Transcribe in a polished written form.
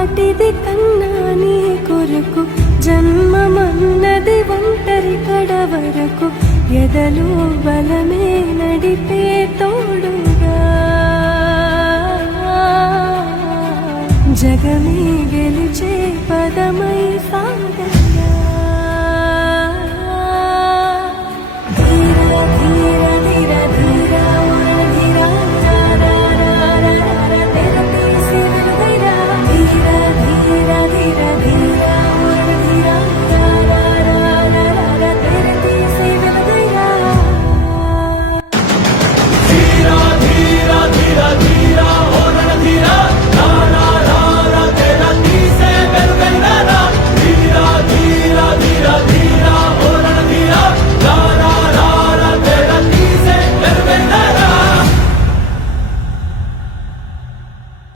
వాటిది కన్నా నీ కొరకు జన్మమన్నది ఒంటరి కడ వరకు ఎదలో బలమే నడిపే తోడుగా జగమే గెలిచే పదమై సాగ